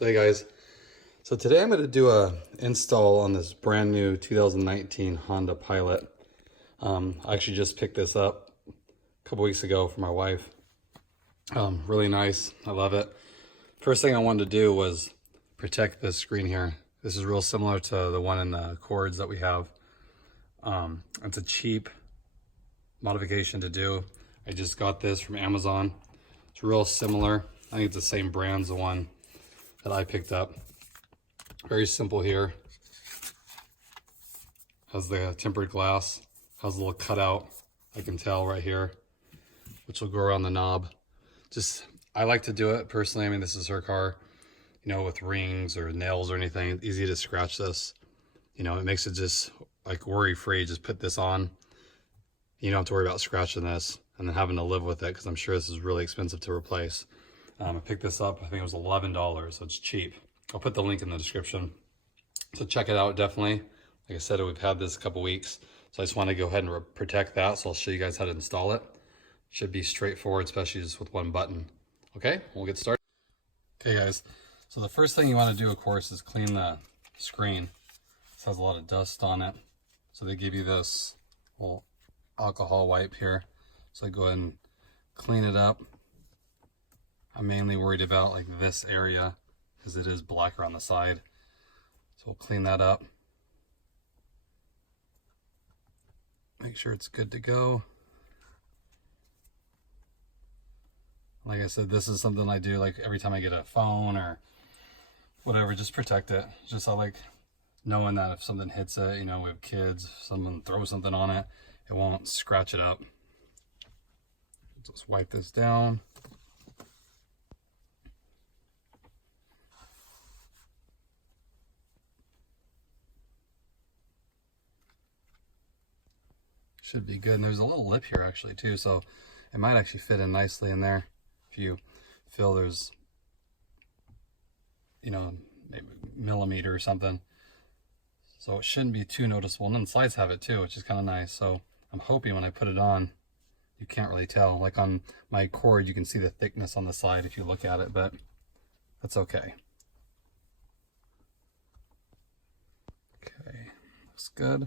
So hey guys, so today I'm going to do a install on this brand new 2019 Honda Pilot. I actually just picked this up a couple weeks ago for my wife. Really nice, I love it. First thing I wanted to do was protect this screen here. This is real similar to the one in the Accords that we have. It's a cheap modification to do. I just got this from Amazon. It's real similar. I think it's the same brand as the one that I picked up. Very simple here. Has the tempered glass, has a little cutout, I can tell right here, which will go around the knob. Just, I like to do it personally. I mean, this is her car, you know, with rings or nails or anything. It's easy to scratch this. You know, it makes it just like worry-free. Just put this on. You don't have to worry about scratching this and then having to live with it, because I'm sure this is really expensive to replace. I picked this up, I think it was $11, so it's cheap. I'll put the link in the description. So check it out, definitely. Like I said, we've had this a couple weeks, so I just want to go ahead and protect that. So I'll show you guys how to install it. Should be straightforward, especially just with one button. Okay, we'll get started. Okay guys, so the first thing you want to do, of course, is clean the screen. This has a lot of dust on it. So they give you this little alcohol wipe here. So I go ahead and clean it up. I'm mainly worried about like this area because it is black around the side. So we'll clean that up. Make sure it's good to go. Like I said, this is something I do like every time I get a phone or whatever, just protect it. Just I like knowing that if something hits it, you know, we have kids, if someone throws something on it, it won't scratch it up. Just wipe this down. Should be good. And there's a little lip here actually too, so it might actually fit in nicely in there. If you feel there's, you know, maybe a millimeter or something. So it shouldn't be too noticeable. And then the sides have it too, which is kind of nice. So I'm hoping when I put it on, you can't really tell. Like on my Accord, you can see the thickness on the side if you look at it, but that's okay. Okay, looks good.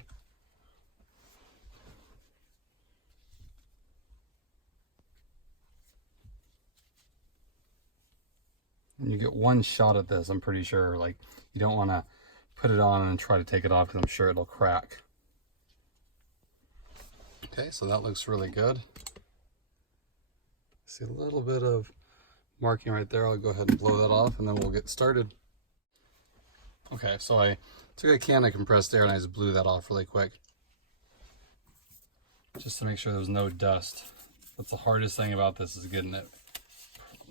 And you get one shot at this, I'm pretty sure. Like, you don't want to put it on and try to take it off because I'm sure it'll crack. Okay, so that looks really good. See a little bit of marking right there. I'll go ahead and blow that off and then we'll get started. Okay, so I took a can of compressed air and I just blew that off really quick, just to make sure there's no dust. That's the hardest thing about this, is getting it,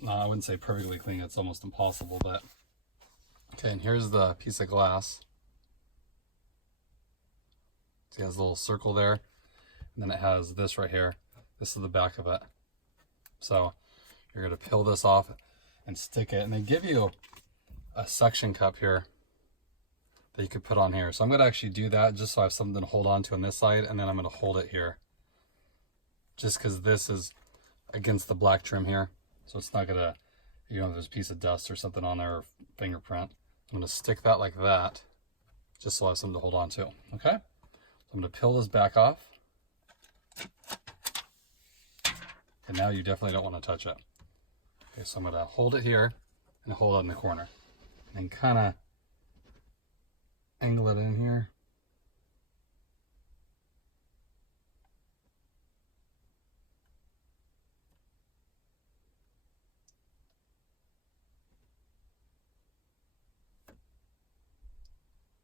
no, I wouldn't say perfectly clean, it's almost impossible, but okay. And here's the piece of glass. See, it has a little circle there, and then it has this right here. This is the back of it. So you're going to peel this off and stick it, and they give you a suction cup here that you could put on here. So I'm going to actually do that just so I have something to hold on to on this side, and then I'm going to hold it here, just because this is against the black trim here, so it's not going to, you know, if there's a piece of dust or something on there, or fingerprint. I'm going to stick that like that, just so I have something to hold on to. Okay, so I'm going to peel this back off. And now you definitely don't want to touch it. Okay, so I'm going to hold it here and hold it in the corner, and kind of angle it in here.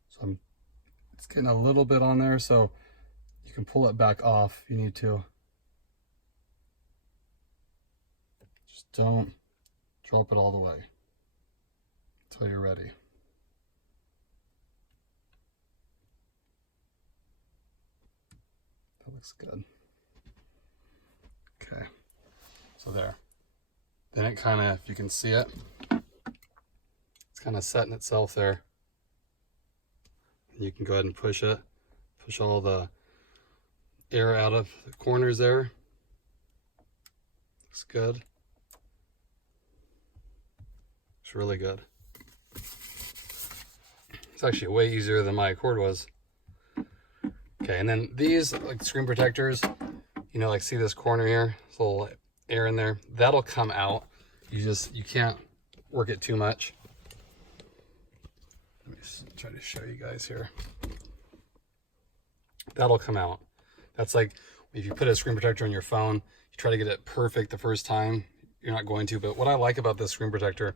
So it's getting a little bit on there, so you can pull it back off if you need to. Just don't drop it all the way until you're ready. That looks good. Okay, so there. Then it kind of, if you can see it, it's kind of setting itself there. And you can go ahead and push it, push all the air out of the corners there. Looks good. Looks really good. It's actually way easier than my Accord was. Okay, and then these like screen protectors, you know, like see this corner here, there's a little air in there, that'll come out. You can't work it too much. Let me try to show you guys here. That'll come out. That's like if you put a screen protector on your phone, you try to get it perfect the first time, you're not going to. But what I like about this screen protector,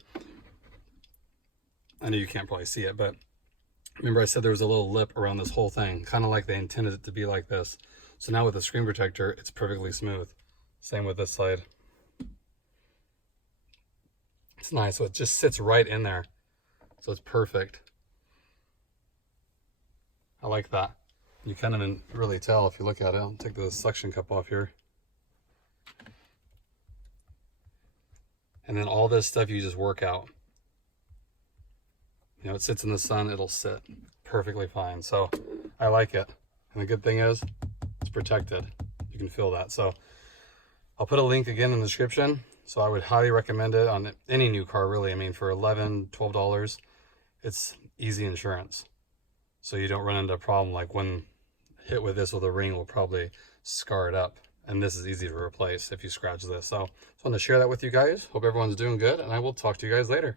I know you can't probably see it, but remember I said there was a little lip around this whole thing, kind of like they intended it to be like this. So now with the screen protector, it's perfectly smooth. Same with this side. It's nice, so it just sits right in there. So it's perfect. I like that. You can't even really tell if you look at it. I'll take the suction cup off here. And then all this stuff you just work out. You know, it sits in the sun, it'll sit perfectly fine. So I like it. And the good thing is it's protected. You can feel that. So I'll put a link again in the description. So I would highly recommend it on any new car, really. I mean, for $11, $12, it's easy insurance. So you don't run into a problem like when hit with this with a ring will probably scar it up. And this is easy to replace if you scratch this. So I just wanted to share that with you guys. Hope everyone's doing good, and I will talk to you guys later.